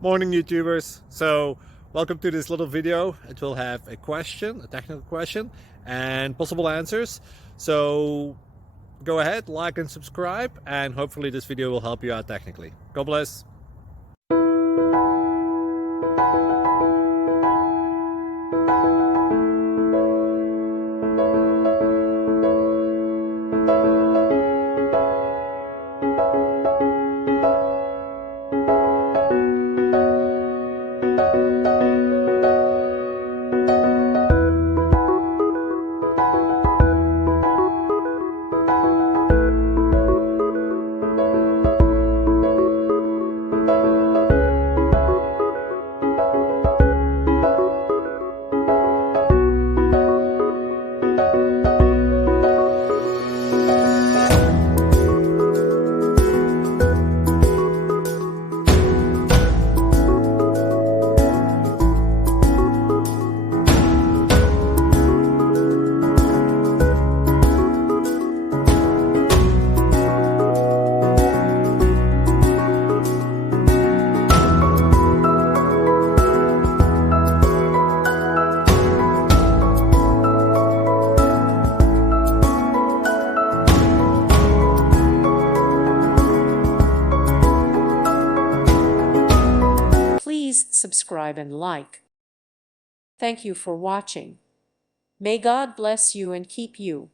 Morning, YouTubers. So welcome to this little video. It will have a question, a technical question, and possible answers. So go ahead, like and subscribe, and hopefully this video will help you out technically. God bless. Please subscribe and like. Thank you for watching. May God bless you and keep you.